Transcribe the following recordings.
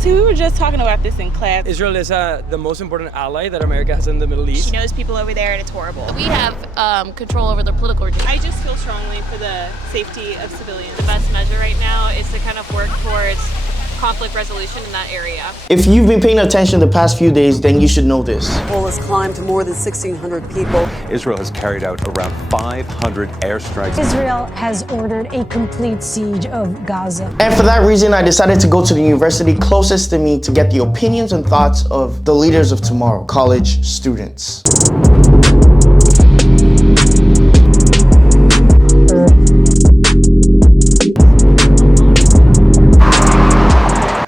See, we were just talking about this in class. Israel is the most important ally that America has in the Middle East. She knows people over there and it's horrible. We have control over their political regime. I just feel strongly for the safety of civilians. The best measure right now is to kind of work towards conflict resolution in that area. If you've been paying attention the past few days, then you should know this. Toll has climbed to more than 1,600 people. Israel has carried out around 500 airstrikes. Israel has ordered a complete siege of Gaza. And for that reason, I decided to go to the university closest to me to get the opinions and thoughts of the leaders of tomorrow, college students.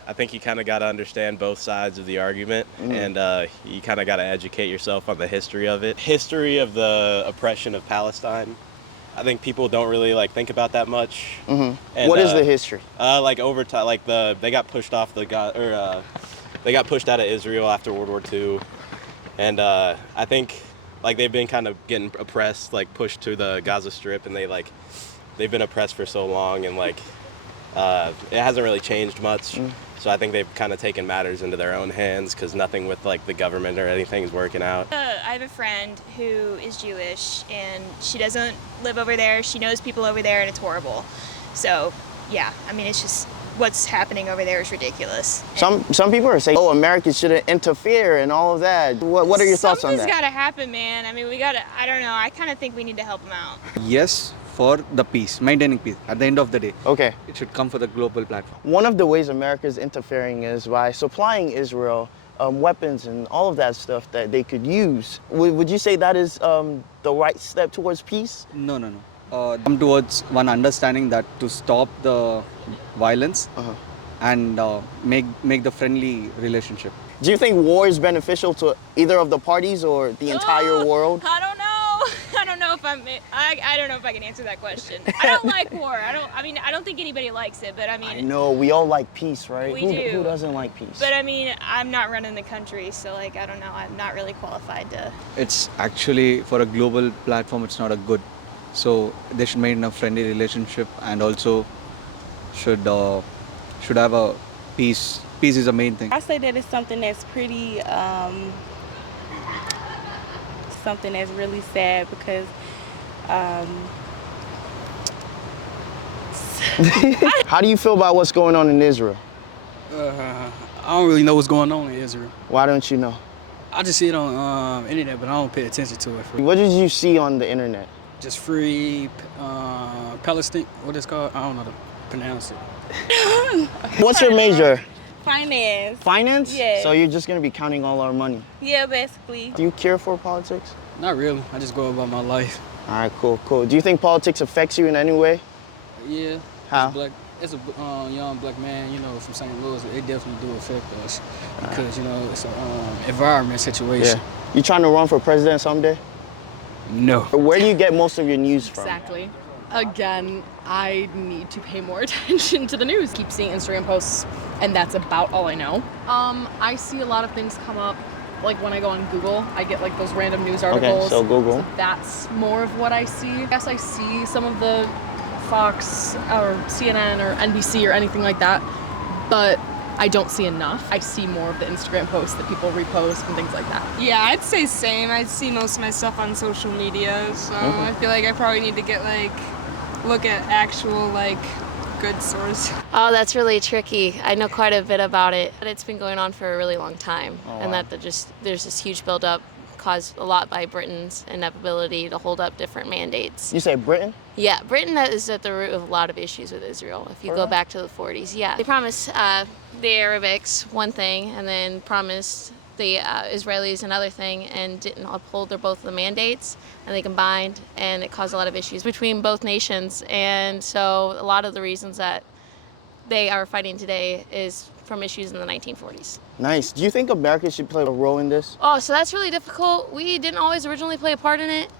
I think you kind of got to understand both sides of the argument, and you kind of got to educate yourself on the history of it. History of the oppression of Palestine. I think people don't really think about that much. And, what is the history? Over time, they got pushed off they got pushed out of Israel after World War II, and I think they've been kind of getting oppressed, pushed to the Gaza Strip, and they've been oppressed for so long, and it hasn't really changed much. So I think they've kind of taken matters into their own hands because nothing with the government or anything is working out. I have a friend who is Jewish and she doesn't live over there. She knows people over there and it's horrible. So yeah, I mean, it's just what's happening over there is ridiculous. Some people are saying, oh, America shouldn't interfere and all of that. What are your thoughts on that? Something's got to happen, man. I mean, I don't know. I kind of think we need to help them out. Yes, for the peace, maintaining peace. At the end of the day, okay, it should come for the global platform. One of the ways America is interfering is by supplying Israel weapons and all of that stuff that they could use. Would you say that is the right step towards peace? No. Come towards one understanding that to stop the violence and make the friendly relationship. Do you think war is beneficial to either of the parties or the entire world? I don't know. I don't know if I can answer that question. I don't like war. I don't think anybody likes it, but I mean. I know, we all like peace, right? We do. Who doesn't like peace? But I mean, I'm not running the country, so I don't know. I'm not really qualified to. It's actually for a global platform. It's not a good. So they should maintain a friendly relationship and also should have a peace. Peace is the main thing. I say that it's something that's pretty, something that's really sad because How do you feel about what's going on in Israel? I don't really know what's going on in Israel. Why don't you know? I just see it on internet, but I don't pay attention to it. What did you see on the internet? Just free Palestine, what it's called? I don't know how to pronounce it. What's your major? Finance. Finance? Yeah. So you're just going to be counting all our money? Yeah, basically. Do you care for politics? Not really. I just go about my life. All right, cool. Do you think politics affects you in any way? Yeah. How? As a young black man, from St. Louis, it definitely do affect us because, it's an environment situation. Yeah. You trying to run for president someday? No. Where do you get most of your news from? Exactly. Again, I need to pay more attention to the news. Keep seeing Instagram posts, and that's about all I know. I see a lot of things come up, when I go on Google, I get those random news articles. Okay, so Google. So that's more of what I see. I guess I see some of the Fox or CNN or NBC or anything like that, but I don't see enough. I see more of the Instagram posts that people repost and things like that. Yeah, I'd say same. I see most of my stuff on social media, so I feel like I probably need to get look at actual good source. Oh, that's really tricky. I know quite a bit about it, but it's been going on for a really long time, and that there's this huge buildup caused a lot by Britain's inability to hold up different mandates. You say Britain? Yeah, Britain is at the root of a lot of issues with Israel. If you go back to the 40s, yeah. They promised the Arabics one thing and then promised the Israelis another thing and didn't uphold both of the mandates, and they combined, and it caused a lot of issues between both nations. And so a lot of the reasons that they are fighting today is from issues in the 1940s. Nice. Do you think America should play a role in this? Oh, so that's really difficult. We didn't always originally play a part in it.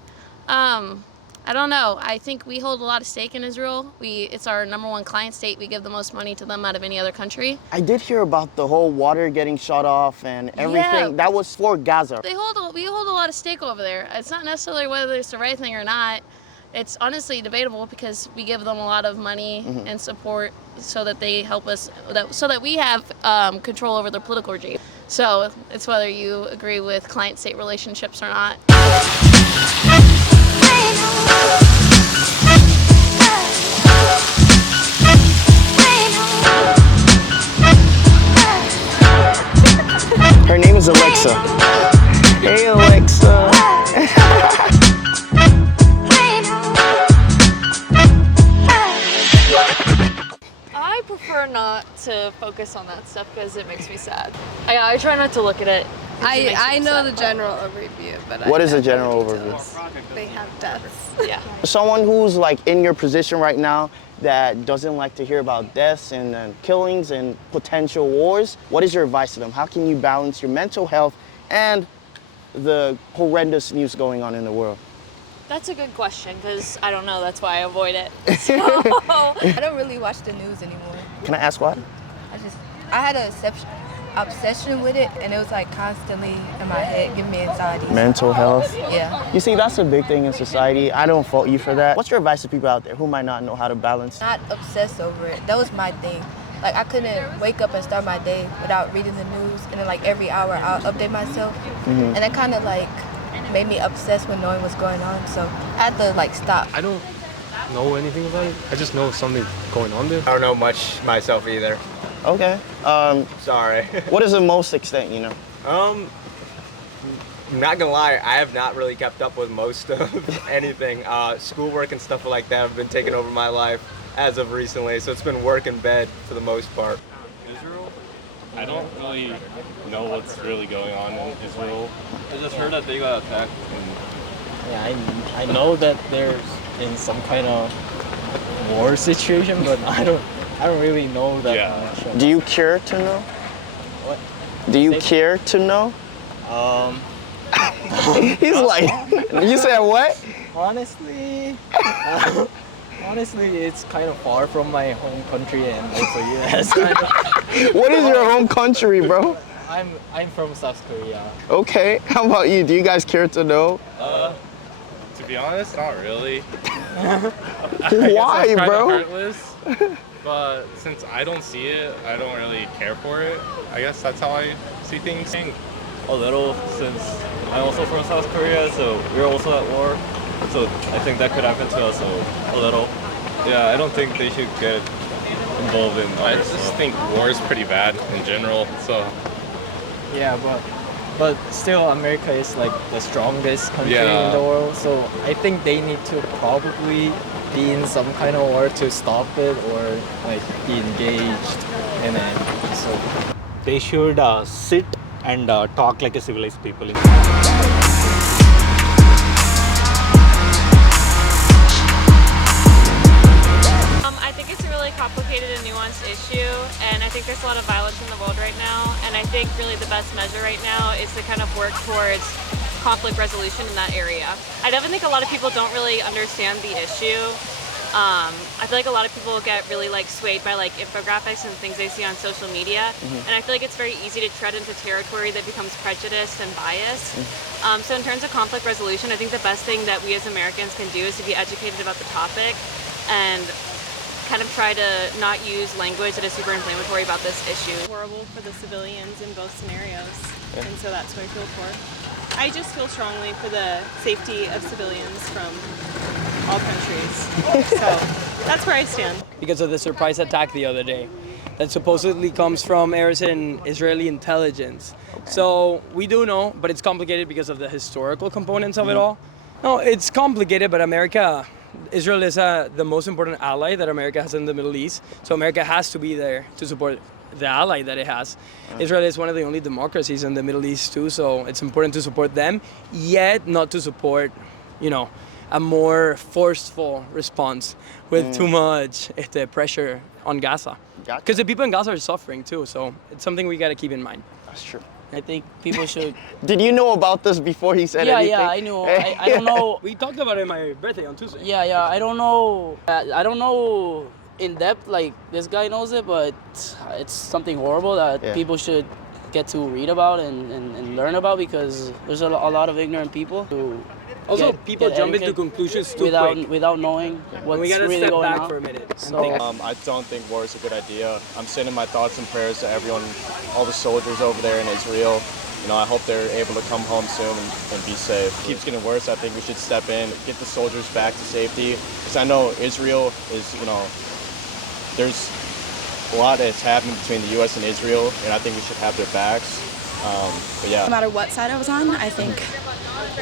I don't know. I think we hold a lot of stake in Israel. It's our #1 client state. We give the most money to them out of any other country. I did hear about the whole water getting shut off and everything. Yeah. That was for Gaza. We hold a lot of stake over there. It's not necessarily whether it's the right thing or not. It's honestly debatable because we give them a lot of money and support so that they help us, so that we have control over their political regime. So it's whether you agree with client-state relationships or not. Her name is Alexa. Hey, Alexa. I prefer not to focus on that stuff because it makes me sad. I try not to look at it. I know the general overview, but What is the general overview? they have deaths. Yeah. Someone who's like in your position right now that doesn't like to hear about deaths and killings and potential wars, what is your advice to them? How can you balance your mental health and the horrendous news going on in the world? That's a good question because I don't know. That's why I avoid it. I don't really watch the news anymore. Can I ask why? I had an obsession with it, and it was like constantly in my head, giving me anxiety. Mental health? Yeah. You see, that's a big thing in society. I don't fault you for that. What's your advice to people out there who might not know how to balance? Not obsess over it. That was my thing. Like I couldn't wake up and start my day without reading the news, and then like every hour I'll update myself, and that kind of like made me obsessed with knowing what's going on. So I had to like stop. I don't know anything about it. I just know something's going on there. I don't know much myself either. Okay. Sorry. What is the most extent, you know? I'm not gonna lie, I have not really kept up with most of anything. Schoolwork and stuff like that have been taking over my life as of recently, so it's been work and bed for the most part. Israel? I don't really know what's really going on in Israel. I just heard that they got attacked. Yeah, I know that they're in some kind of war situation, but I don't really know that much. Do you care to know? What? Do you care to know? He's like, you said what? Honestly, it's kind of far from my home country and also US. What is your home country, bro? I'm from South Korea. Okay, how about you? Do you guys care to know? To be honest, not really. Why, bro? Heartless, but since I don't see it, I don't really care for it. I guess that's how I see things. A little, since I'm also from South Korea, so we're also at war. So I think that could happen to us a little. Yeah, I don't think they should get involved in I just think war is pretty bad in general, so. Yeah, but still America is like the strongest country Yeah. in the world, so I think they need to probably be in some kind of war to stop it or like be engaged in it. So they should sit and talk like a civilized people. I think it's a really complicated and nuanced issue, and I think there's a lot of violence in the world right now, and I think really the best measure right now is to kind of work towards conflict resolution in that area. I definitely think a lot of people don't really understand the issue. I feel like a lot of people get really like swayed by like infographics and things they see on social media, and I feel like it's very easy to tread into territory that becomes prejudiced and biased. So in terms of conflict resolution, I think the best thing that we as Americans can do is to be educated about the topic and kind of try to not use language that is super inflammatory about this issue. Horrible for the civilians in both scenarios, and so that's what I feel for. I just feel strongly for the safety of civilians from all countries. So that's where I stand. Because of the surprise attack the other day that supposedly comes from Israeli intelligence. So we do know, but it's complicated because of the historical components of it all. No, it's complicated, but Israel is the most important ally that America has in the Middle East. So America has to be there to support the ally that it has. Israel is one of the only democracies in the Middle East too, so it's important to support them, yet not to support, a more forceful response with too much pressure on Gaza. Because the people in Gaza are suffering too, so it's something we got to keep in mind. That's true. I think people should. Did you know about this before he said anything? Yeah, I knew. I don't know. We talked about it on my birthday on Tuesday. Yeah, I don't know. I don't know in depth like this guy knows it, but it's something horrible that people should get to read about and learn about, because there's a lot of ignorant people who Also, people jump into conclusions too quick. without knowing what's We gotta really step going back on. for a minute. So I don't think war is a good idea. I'm sending my thoughts and prayers to everyone, all the soldiers over there in Israel. You know, I hope they're able to come home soon and be safe. If it keeps getting worse, I think we should step in, get the soldiers back to safety. Because I know Israel is, you know, there's a lot that's happening between the U.S. and Israel, and I think we should have their backs. But yeah. No matter what side I was on, I think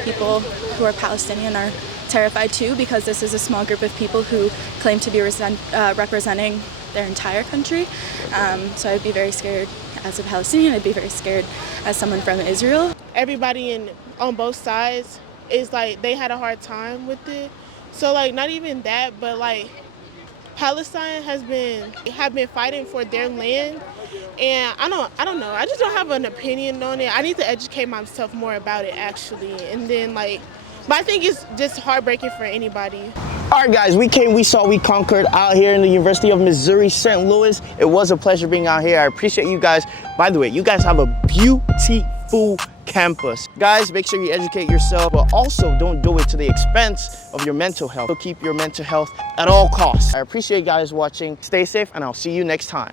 people who are Palestinian are terrified too, because this is a small group of people who claim to be representing their entire country. So I'd be very scared as a Palestinian. I'd be very scared as someone from Israel. Everybody on both sides is like, they had a hard time with it. So like, not even that, but like Palestine have been fighting for their land. And I don't know. I just don't have an opinion on it. I need to educate myself more about it, actually. And then, like, but I think it's just heartbreaking for anybody. All right, guys, we came, we saw, we conquered out here in the University of Missouri, St. Louis. It was a pleasure being out here. I appreciate you guys. By the way, you guys have a beautiful campus. Guys, make sure you educate yourself, but also don't do it to the expense of your mental health. So keep your mental health at all costs. I appreciate you guys watching. Stay safe, and I'll see you next time.